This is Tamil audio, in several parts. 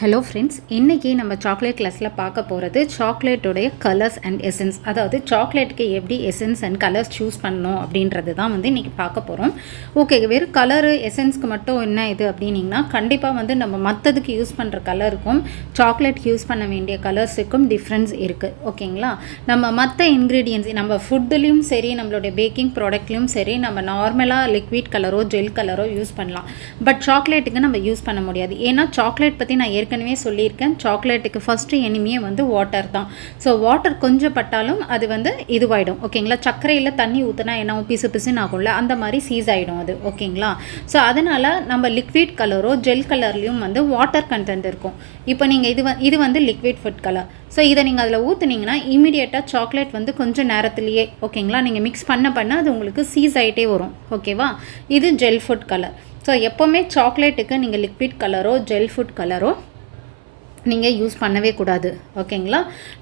ஹலோ ஃப்ரெண்ட்ஸ், இன்றைக்கி நம்ம சாக்லேட் கிளாஸில் பார்க்க போகிறது சாக்லேட்டோடைய கலர்ஸ் அண்ட் எசன்ஸ். அதாவது சாக்லேட்டுக்கு எப்படி எசன்ஸ் அண்ட் கலர்ஸ் சூஸ் பண்ணணும் அப்படின்றது தான் வந்து இன்றைக்கி பார்க்க போகிறோம். ஓகே, வெறும் கலரு எசன்ஸ்க்கு மட்டும் என்ன இது அப்படின்னிங்கன்னா கண்டிப்பாக வந்து நம்ம மற்றதுக்கு யூஸ் பண்ணுற கலருக்கும் சாக்லேட்டுக்கு யூஸ் பண்ண வேண்டிய கலர்ஸுக்கும் டிஃப்ரென்ஸ் இருக்குது. ஓகேங்களா, நம்ம மற்ற இன்க்ரீடியன்ஸ் நம்ம ஃபுட்டுலேயும் சரி, நம்மளுடைய பேக்கிங் ப்ராடக்ட்லேயும் சரி, நம்ம நார்மலாக லிக்விட் கலரோ ஜெல் கலரோ யூஸ் பண்ணலாம். பட் சாக்லேட்டுக்கு நம்ம யூஸ் பண்ண முடியாது. ஏன்னா சாக்லேட் பற்றி நான் ஏற்கனவே சொல்லியிருக்கேன், சாக்லேட்டுக்கு ஃபஸ்ட்டு எனிமியே வந்து வாட்டர் தான். ஸோ வாட்டர் கொஞ்சம் பட்டாலும் அது வந்து இதுவாகிடும். ஓகேங்களா, சர்க்கரையில் தண்ணி ஊற்றினா என்ன பிசு பிசுன்னு ஆகும்ல, அந்த மாதிரி சீஸ் ஆகிடும் அது. ஓகேங்களா, ஸோ அதனால் நம்ம லிக்விட் கலரோ ஜெல் கலர்லேயும் வந்து வாட்டர் கண்டென்ட் இருக்கும். இப்போ நீங்கள் இது வந்து லிக்விட் ஃபுட் கலர். ஸோ இதை நீங்கள் அதில் ஊற்றுனீங்கன்னா இமீடியட்டாக சாக்லேட் வந்து கொஞ்சம் நேரத்துலேயே ஓகேங்களா நீங்கள் மிக்ஸ் பண்ண அது உங்களுக்கு சீஸ் ஆகிட்டே வரும். ஓகேவா, இது ஜெல் ஃபுட் கலர். ஸோ எப்போவுமே சாக்லேட்டுக்கு நீங்கள் லிக்விட் கலரோ ஜெல் ஃபுட் கலரோ நீங்கள் யூஸ் பண்ணவே கூடாது. ஓகேங்களா,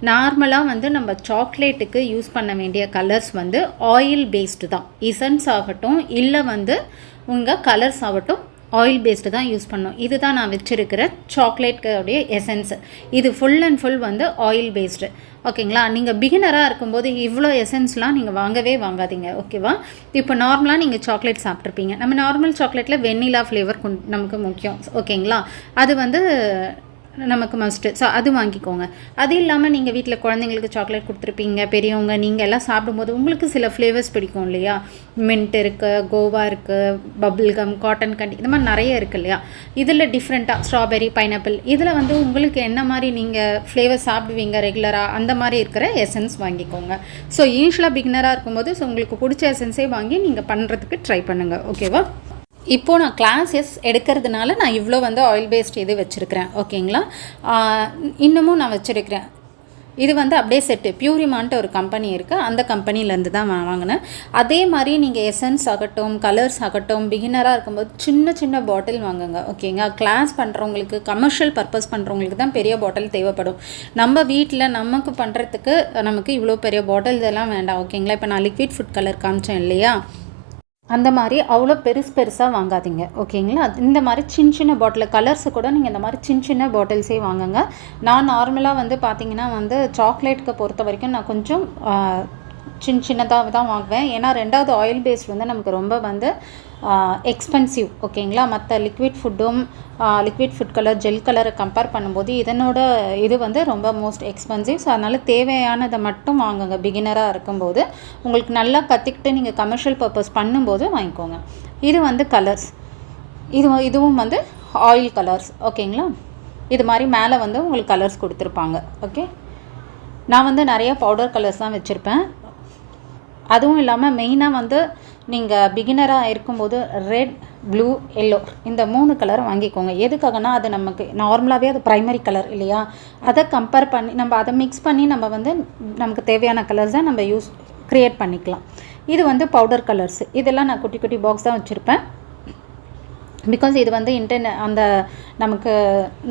நார்மலாக வந்து நம்ம சாக்லேட்டுக்கு யூஸ் பண்ண வேண்டிய கலர்ஸ் வந்து ஆயில் பேஸ்டு தான். எசன்ஸ் ஆகட்டும் இல்லை வந்து உங்கள் கலர்ஸ் ஆகட்டும் ஆயில் பேஸ்டு தான் யூஸ் பண்ணோம். இது தான் நான் வச்சுருக்கிற சாக்லேட்டுடைய எசன்ஸ். இது ஃபுல் அண்ட் ஃபுல் வந்து ஆயில் பேஸ்டு. ஓகேங்களா, நீங்கள் பிகினராக இருக்கும்போது இவ்வளோ எசன்ஸ்லாம் நீங்கள் வாங்காதீங்க. ஓகேவா, இப்போ நார்மலாக நீங்கள் சாக்லேட் சாப்பிட்ருப்பீங்க. நம்ம நார்மல் சாக்லேட்டில் வெண்ணிலா ஃப்ளேவர் நமக்கு முக்கியம். ஓகேங்களா, அது வந்து நமக்கு மஸ்ட்டு. ஸோ அது வாங்கிக்கோங்க. அது இல்லாமல் நீங்கள் வீட்டில் குழந்தைங்களுக்கு சாக்லேட் கொடுத்துருப்பீங்க, பெரியவங்க நீங்கள் எல்லாம் சாப்பிடும்போது உங்களுக்கு சில ஃப்ளேவர்ஸ் பிடிக்கும் இல்லையா. மின்ட் இருக்குது, கோவா இருக்குது, பபிள்கம், காட்டன் கேண்டி, இந்த மாதிரி நிறைய இருக்குது இல்லையா. இதில் டிஃப்ரெண்ட்டாக ஸ்ட்ராபெரி, பைனாப்பிள், இதில் வந்து உங்களுக்கு என்ன மாதிரி நீங்கள் ஃப்ளேவர் சாப்பிடுவீங்க ரெகுலராக, அந்த மாதிரி இருக்கிற எசன்ஸ் வாங்கிக்கோங்க. ஸோ இனிஷியலாக பிகினராக இருக்கும்போது ஸோ உங்களுக்கு பிடிச்ச எசன்ஸே வாங்கி நீங்கள் பண்ணுறதுக்கு ட்ரை பண்ணுங்கள். ஓகேவா, இப்போது நான் கிளாஸஸ் எடுக்கிறதுனால நான் இவ்வளோ வந்து ஆயில் பேஸ்ட் இது வச்சுருக்கிறேன். ஓகேங்களா, இன்னமும் நான் வச்சுருக்கிறேன். இது வந்து அப்படியே செட்டு பியூரிமான்ட்டு ஒரு கம்பெனி இருக்குது, அந்த கம்பெனிலேருந்து தான் வாங்கினேன். அதே மாதிரி நீங்கள் எசன்ஸ் ஆகட்டும் கலர்ஸ் ஆகட்டும் பிகினராக இருக்கும்போது சின்ன சின்ன பாட்டில் வாங்குங்க. ஓகேங்க, கிளாஸ் பண்ணுறவங்களுக்கு கமர்ஷியல் பர்பஸ் பண்ணுறவங்களுக்கு தான் பெரிய பாட்டில் தேவைப்படும். நம்ம வீட்டில் நமக்கு பண்ணுறதுக்கு நமக்கு இவ்வளோ பெரிய பாட்டில் இதெல்லாம் வேண்டாம். ஓகேங்களா, இப்போ நான் லிக்விட் ஃபுட் கலர் காமிச்சேன் இல்லையா, அந்த மாதிரி அவ்வளோ பெருசாக வாங்காதீங்க. ஓகேங்களா, இந்த மாதிரி சின்ன பாட்டில் கலர்ஸு கூட நீங்கள் இந்த மாதிரி சின்ன பாட்டில்ஸே வாங்குங்க. நான் நார்மலாக வந்து பார்த்திங்கன்னா வந்து சாக்லேட்டுக்கு பொறுத்த வரைக்கும் நான் கொஞ்சம் சின்னதாக தான் வாங்குவேன். ஏன்னா ரெண்டாவது ஆயில் பேஸ்ட் வந்து நமக்கு ரொம்ப வந்து எக்ஸ்பென்சிவ். ஓகேங்களா, மற்ற லிக்விட் ஃபுட் கலர் ஜெல் கலரை கம்பேர் பண்ணும்போது இதனோட இது வந்து ரொம்ப மோஸ்ட் எக்ஸ்பென்சிவ். ஸோ அதனால் தேவையானதை மட்டும் வாங்குங்க. பிகினராக இருக்கும்போது உங்களுக்கு நல்லா கற்றுக்கிட்டு நீங்கள் கமர்ஷியல் பர்பஸ் பண்ணும்போது வாங்கிக்கோங்க. இது வந்து கலர்ஸ், இதுவும் வந்து ஆயில் கலர்ஸ். ஓகேங்களா, இது மாதிரி மேலே வந்து உங்களுக்கு கலர்ஸ் கொடுத்துருப்பாங்க. ஓகே, நான் வந்து நிறைய பவுடர் கலர்ஸ் தான் வச்சுருப்பேன். அதுவும் இல்லாமல் மெயினாக வந்து நீங்கள் பிகினராக இருக்கும்போது ரெட், ப்ளூ, எல்லோ இந்த 3 கலரும் வாங்கிக்கோங்க. எதுக்காகனா அது நமக்கு நார்மலாகவே அது ப்ரைமரி கலர் இல்லையா, அதை கம்பேர் பண்ணி நம்ம அதை மிக்ஸ் பண்ணி நம்ம வந்து நமக்கு தேவையான கலர்ஸை நம்ம க்ரியேட் பண்ணிக்கலாம். இது வந்து பவுடர் கலர்ஸ். இதெல்லாம் நான் குட்டி குட்டி பாக்ஸ் தான் வச்சுருப்பேன். பிகாஸ் இது வந்து அந்த நமக்கு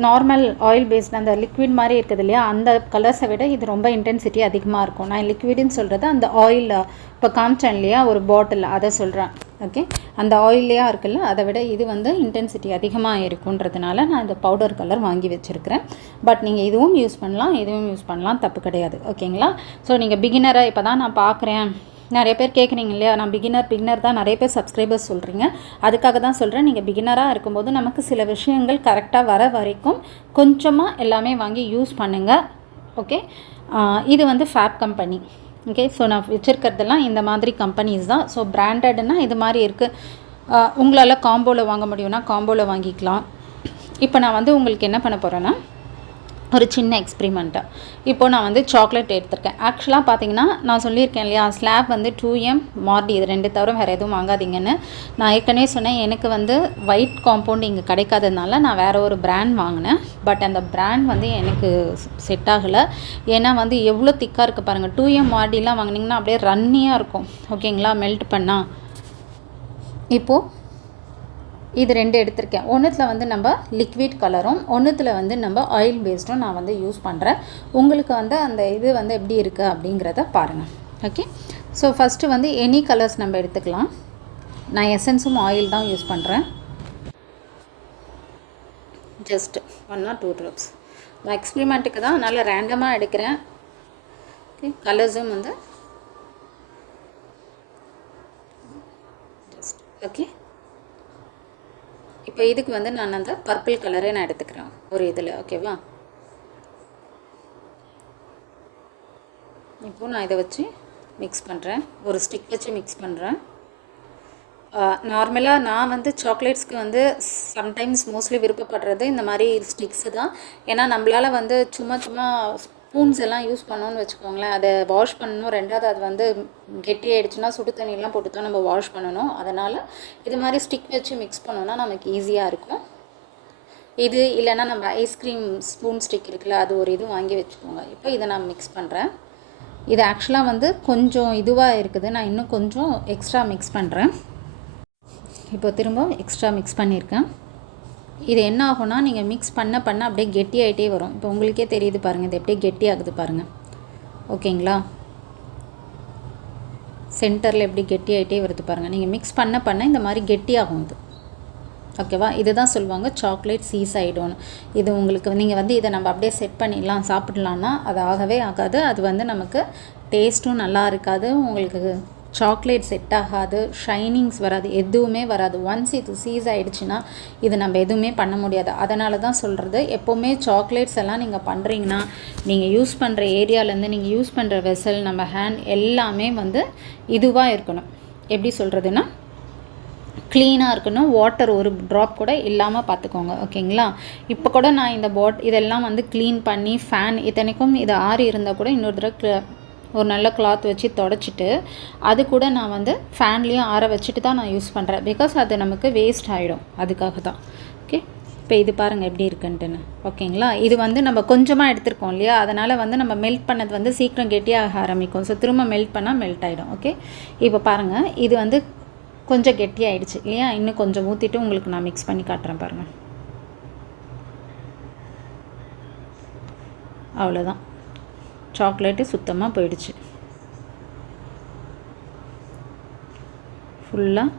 நார்மல் ஆயில் பேஸ்ட் அந்த லிக்விட் மாதிரி இருக்குது இல்லையா, அந்த கலர்ஸை விட இது ரொம்ப இன்டென்சிட்டி அதிகமாக இருக்கும். நான் லிக்விடுன்னு சொல்கிறது அந்த ஆயில் இப்போ காமிச்சேன் இல்லையா ஒரு பாட்டில், அதை சொல்கிறேன். ஓகே, அந்த ஆயிலையாக இருக்குல்ல, அதை விட இது வந்து இன்டென்சிட்டி அதிகமாக இருக்குன்றதுனால நான் இந்த பவுடர் கலர் வாங்கி வச்சுருக்கிறேன். பட் நீங்கள் இதுவும் யூஸ் பண்ணலாம், தப்பு கிடையாது. ஓகேங்களா, ஸோ நீங்கள் பிகினராக இப்போ தான் நான் பார்க்குறேன், நிறைய பேர் கேட்குறீங்க இல்லையா, நான் பிகினர் தான் நிறைய பேர் சப்ஸ்கிரைபர்ஸ் சொல்கிறீங்க. அதுக்காக தான் சொல்கிறேன், நீங்கள் பிகினராக இருக்கும்போது நமக்கு சில விஷயங்கள் கரெக்டாக வர வரைக்கும் கொஞ்சமாக எல்லாமே வாங்கி யூஸ் பண்ணுங்கள். ஓகே, இது வந்து ஃபேப் கம்பெனி. ஓகே, ஸோ நான் வச்சுருக்கிறதெல்லாம் இந்த மாதிரி கம்பெனிஸ் தான். ஸோ பிராண்டட்னா இது மாதிரி இருக்குது. உங்களால் காம்போவில் வாங்க முடியும்னா காம்போவில் வாங்கிக்கலாம். இப்போ நான் வந்து உங்களுக்கு என்ன பண்ண போகிறேன்னா ஒரு சின்ன எக்ஸ்பிரிமெண்ட்டாக இப்போது நான் வந்து சாக்லேட் எடுத்திருக்கேன். ஆக்சுவலாக பார்த்தீங்கன்னா நான் சொல்லியிருக்கேன் இல்லையா, ஸ்லாப் வந்து 2M மார்டி, இது 2 தவிர வேறு எதுவும் வாங்காதீங்கன்னு. நான் ஏற்கனவே சொன்னேன், எனக்கு வந்து ஒயிட் காம்பவுண்ட் இங்கே கிடைக்காததுனால நான் வேறு ஒரு பிராண்ட் வாங்கினேன். பட் அந்த பிராண்ட் வந்து எனக்கு செட் ஆகலை. ஏன்னா வந்து எவ்வளோ திக்காக இருக்குது பாருங்கள். 2M மார்டிலாம் வாங்கினீங்கன்னா அப்படியே ரன்னியாக இருக்கும். ஓகேங்களா, மெல்ட் பண்ணால். இப்போது இது 2 எடுத்திருக்கேன். ஒன்றுத்தில் வந்து நம்ம லிக்விட் கலரும் ஒன்றுத்தில் வந்து நம்ம ஆயில் பேஸ்டும் நான் வந்து யூஸ் பண்ணுறேன். உங்களுக்கு வந்து அந்த இது வந்து எப்படி இருக்குது அப்படிங்கிறத பாருங்கள். ஓகே, ஸோ ஃபஸ்ட்டு வந்து எனி கலர்ஸ் நம்ம எடுத்துக்கலாம். நான் எசன்ஸும் ஆயில் தான் யூஸ் பண்ணுறேன். Just 1 or 2 drops. நான் எக்ஸ்பிரிமெண்ட்டுக்கு தான் நல்லா ரேண்டமாக எடுக்கிறேன். ஓகே, கலர்ஸும் வந்து ஜஸ்ட் ஓகே. இப்போ இதுக்கு வந்து நான் அந்த பர்பிள் கலரே நான் எடுத்துக்கிறேன் ஒரு இதில். ஓகேவா, இப்போது நான் இதை வச்சு மிக்ஸ் பண்ணுறேன், ஒரு ஸ்டிக் வச்சு மிக்ஸ் பண்ணுறேன். நார்மலாக நான் வந்து சாக்லேட்ஸ்க்கு வந்து சம்டைம்ஸ் மோஸ்ட்லி விருப்பப்படுறது இந்த மாதிரி ஸ்டிக்ஸு தான். ஏன்னா நம்மளால் வந்து சும்மா ஸ்பூன்ஸ் எல்லாம் யூஸ் பண்ணோன்னு வச்சுக்கோங்களேன், அதை வாஷ் பண்ணணும். ரெண்டாவது அது வந்து கெட்டி ஆகிடுச்சுன்னா சுடு தண்ணியெலாம் போட்டு தான் நம்ம வாஷ் பண்ணணும். அதனால் இது மாதிரி ஸ்டிக் வச்சு மிக்ஸ் பண்ணோன்னா நமக்கு ஈஸியாக இருக்கும். இது இல்லைன்னா நம்ம ஐஸ்கிரீம் ஸ்பூன் ஸ்டிக் இருக்குல்ல, அது ஒரு இது வாங்கி வச்சுக்கோங்க. இப்போ இதை நான் மிக்ஸ் பண்ணுறேன். இது ஆக்சுவலாக வந்து கொஞ்சம் இதுவாக இருக்குது, நான் இன்னும் கொஞ்சம் எக்ஸ்ட்ரா மிக்ஸ் பண்ணுறேன். இப்போ திரும்ப எக்ஸ்ட்ரா மிக்ஸ் பண்ணியிருக்கேன். இது என்ன ஆகும்னா, நீங்கள் மிக்ஸ் பண்ண அப்படியே கெட்டி ஆகிட்டே வரும். இப்போ உங்களுக்கே தெரியுது பாருங்கள், இது எப்படியே கெட்டி ஆகுது பாருங்கள். ஓகேங்களா, சென்டரில் எப்படி கெட்டி ஆகிட்டே வருது பாருங்கள். நீங்கள் மிக்ஸ் பண்ண இந்த மாதிரி கெட்டி ஆகும் இது. ஓகேவா, இது தான் சொல்லுவாங்க சாக்லேட் சீஸ் ஆகிடும்னு. இது உங்களுக்கு நீங்கள் வந்து இதை நம்ம அப்படியே செட் பண்ணிடலாம் சாப்பிட்லான்னா அது ஆகவே ஆகாது. அது வந்து நமக்கு டேஸ்ட்டும் நல்லா இருக்காது, உங்களுக்கு சாக்லேட் செட் ஆகாது, ஷைனிங்ஸ் வராது, எதுவுமே வராது. ஒன்ஸ் இது சீஸ் ஆகிடுச்சுன்னா இது நம்ம எதுவுமே பண்ண முடியாது. அதனால தான் சொல்கிறது, எப்போவுமே சாக்லேட்ஸ் எல்லாம் நீங்கள் பண்ணுறீங்கன்னா நீங்கள் யூஸ் பண்ணுற ஏரியாவிலேருந்து நீங்கள் யூஸ் பண்ணுற வெசல், நம்ம ஹேண்ட் எல்லாமே வந்து இதுவாக இருக்கணும். எப்படி சொல்கிறதுன்னா, க்ளீனாக இருக்கணும். வாட்டர் ஒரு ட்ராப் கூட இல்லாமல் பார்த்துக்கோங்க. ஓகேங்களா, இப்போ கூட நான் இந்த இதெல்லாம் வந்து க்ளீன் பண்ணி ஃபேன் இத்தனைக்கும் இது ஆறி இருந்தால் கூட இன்னொரு தடவை ஒரு நல்ல கிளாத் வச்சு தொடச்சிட்டு அது கூட நான் வந்து ஃபேன்லேயும் ஆற வச்சுட்டு தான் நான் யூஸ் பண்ணுறேன். பிகாஸ் அது நமக்கு வேஸ்ட் ஆகிடும், அதுக்காக தான். ஓகே, இப்போ இது பாருங்கள் எப்படி இருக்குன்ட்டுன்னு. ஓகேங்களா, இது வந்து நம்ம கொஞ்சமாக எடுத்துருக்கோம் இல்லையா, அதனால் வந்து நம்ம மெல்ட் பண்ணது வந்து சீக்கிரம் கெட்டியாக ஆரம்பிக்கும். ஸோ திரும்ப மெல்ட் பண்ணால் மெல்ட் ஆகிடும். ஓகே, இப்போ பாருங்கள், இது வந்து கொஞ்சம் கெட்டி ஆகிடுச்சு இல்லையா, இன்னும் கொஞ்சம் ஊற்றிட்டு உங்களுக்கு நான் மிக்ஸ் பண்ணி காட்டுறேன் பாருங்கள். அவ்வளோதான், சாக்லேட்டு சுத்தமாக போயிடுச்சு. ஃபுல்லாக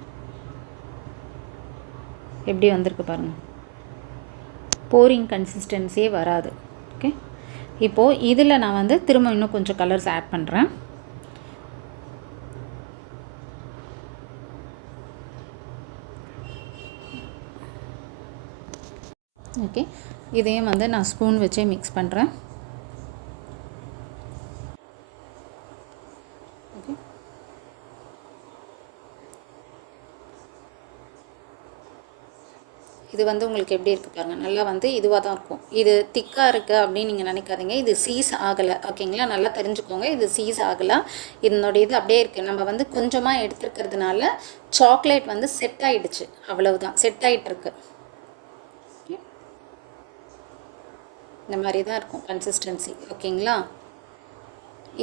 எப்படி வந்திருக்கு பாருங்கள், போரிங் கன்சிஸ்டன்சியே வராது. ஓகே, இப்போது இதில் நான் வந்து திரும்ப இன்னும் கொஞ்சம் கலர்ஸ் ஆட் பண்ணுறேன். ஓகே, இதையும் வந்து நான் ஸ்பூன் வச்சே மிக்ஸ் பண்ணுறேன். இது வந்து உங்களுக்கு எப்படி இருக்குது பாருங்கள், நல்லா வந்து இதுவாக தான் இருக்கும். இது திக்காக இருக்குது அப்படின்னு நீங்கள் நினைக்காதீங்க, இது சீஸ் ஆகலை. ஓகேங்களா, நல்லா தெரிஞ்சுக்கோங்க, இது சீஸ் ஆகலை. இதனுடைய இது அப்படியே இருக்குது. நம்ம வந்து கொஞ்சமாக எடுத்துருக்கிறதுனால சாக்லேட் வந்து செட் ஆகிடுச்சு, அவ்வளவுதான், செட் ஆகிட்டுருக்கு. இந்த மாதிரி தான் இருக்கும் கன்சிஸ்டன்சி. ஓகேங்களா,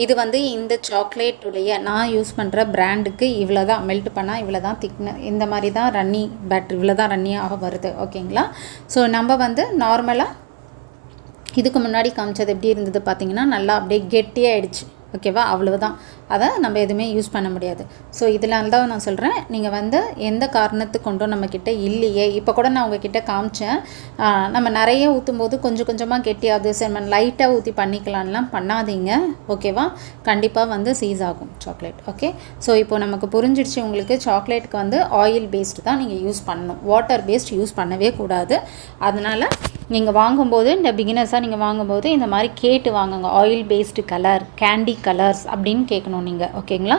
இது வந்து இந்த சாக்லேட்டுடைய நான் யூஸ் பண்ணுற பிராண்டுக்கு இவ்வளோ தான், மெல்ட் பண்ணால் இவ்வளோ தான் திக்னஸ், இந்த மாதிரி தான் ரன்னி பேட்டர், இவ்வளோ தான் ரன்னியாக வருது. ஓகேங்களா, ஸோ நம்ம வந்து நார்மலாக இதுக்கு முன்னாடி காமிச்சது எப்படி இருந்தது பார்த்தீங்கன்னா, நல்லா அப்படியே கெட்டியாகிடுச்சு. ஓகேவா, அவ்வளவுதான், அதை நம்ம எதுவுமே யூஸ் பண்ண முடியாது. ஸோ இதெல்லாம் தான் நான் சொல்கிறேன், நீங்கள் வந்து எந்த காரணத்துக்கு கொண்டும் நம்மக்கிட்ட இல்லையே. இப்போ கூட நான் உங்ககிட்ட காமிச்சேன், நம்ம நிறைய ஊற்றும் போது கொஞ்சம் கொஞ்சமாக கெட்டியாகுது, சரி நம்ம லைட்டாக ஊற்றி பண்ணிக்கலாம்லாம் பண்ணாதீங்க. ஓகேவா, கண்டிப்பாக வந்து சீஸ் ஆகும் சாக்லேட். ஓகே, ஸோ இப்போ நமக்கு புரிஞ்சிடுச்சு உங்களுக்கு, சாக்லேட்டுக்கு வந்து ஆயில் பேஸ்டு தான் நீங்கள் யூஸ் பண்ணணும், வாட்டர் பேஸ்ட் யூஸ் பண்ணவே கூடாது. அதனால் நீங்கள் வாங்கும்போது, இந்த பிகினர்ஸாக நீங்கள் வாங்கும்போது இந்த மாதிரி கேட்டு வாங்குங்க, oil based colour, candy colours அப்படின்னு கேட்கணும் நீங்கள். ஓகேங்களா,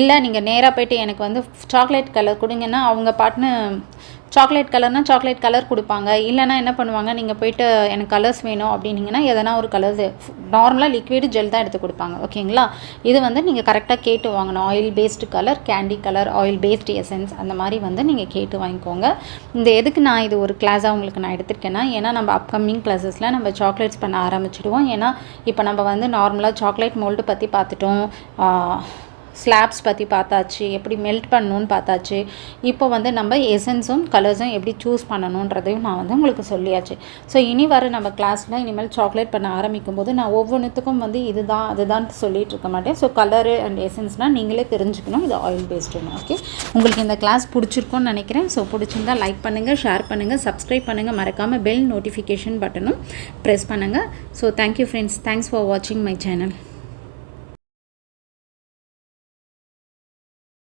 இல்லை நீங்கள் நேராக போய்ட்டு எனக்கு வந்து சாக்லேட் கலர் கொடுங்கன்னா அவங்க பாட்டுன்னு சாக்லேட் கலர்னால் சாக்லேட் கலர் கொடுப்பாங்க. இல்லைனா என்ன பண்ணுவாங்க, நீங்கள் போய்ட்டு எனக்கு கலர்ஸ் வேணும் அப்படின்னீங்கன்னா எதனா ஒரு கலர்ஸ் நார்மலாக லிக்விடு ஜெல் தான் எடுத்து கொடுப்பாங்க. ஓகேங்களா, இது வந்து நீங்கள் கரெக்டாக கேட்டு வாங்கணும். Oil based colour, candy colour, oil based essence, அந்த மாதிரி வந்து நீங்கள் கேட்டு வாங்கிக்கோங்க. இந்த எதுக்கு நான் இது ஒரு கிளாஸாக உங்களுக்கு நான் எடுத்திருக்கேன்னா, ஏன்னா நம்ம அப்கமிங் கிளாஸஸில் நம்ம சாக்லேட்ஸ் பண்ண ஆரம்பிச்சிடுவோம். ஏன்னா இப்போ நம்ம வந்து நார்மலாக சாக்லேட் மோல்டு பற்றி பார்த்துட்டோம், ஸ்லாப்ஸ் பற்றி பார்த்தாச்சு, எப்படி மெல்ட் பண்ணணும்னு பார்த்தாச்சு. இப்போ வந்து நம்ம எசன்ஸும் கலர்ஸும் எப்படி சூஸ் பண்ணணுன்றதையும் நான் வந்து உங்களுக்கு சொல்லியாச்சு. ஸோ இனி வர நம்ம கிளாஸில் இனிமேல் சாக்லேட் பண்ண ஆரம்பிக்கும் போது நான் ஒவ்வொன்றுத்துக்கும் வந்து இதுதான் அதுதான் சொல்லிட்டு இருக்க மாட்டேன். ஸோ கலரு அண்ட் எசன்ஸ்னால் நீங்களே தெரிஞ்சுக்கணும், இது ஆயில் பேஸ்டுன்னு. ஓகே, உங்களுக்கு இந்த கிளாஸ் பிடிச்சிருக்கும்னு நினைக்கிறேன். ஸோ பிடிச்சிருந்தால் லைக் பண்ணுங்கள், ஷேர் பண்ணுங்கள், சப்ஸ்கிரைப் பண்ணுங்கள், மறக்காமல் பெல் நோட்டிஃபிகேஷன் பட்டனும் ப்ரெஸ் பண்ணுங்கள். So thank you friends, thanks for வாட்சிங் மை சேனல்.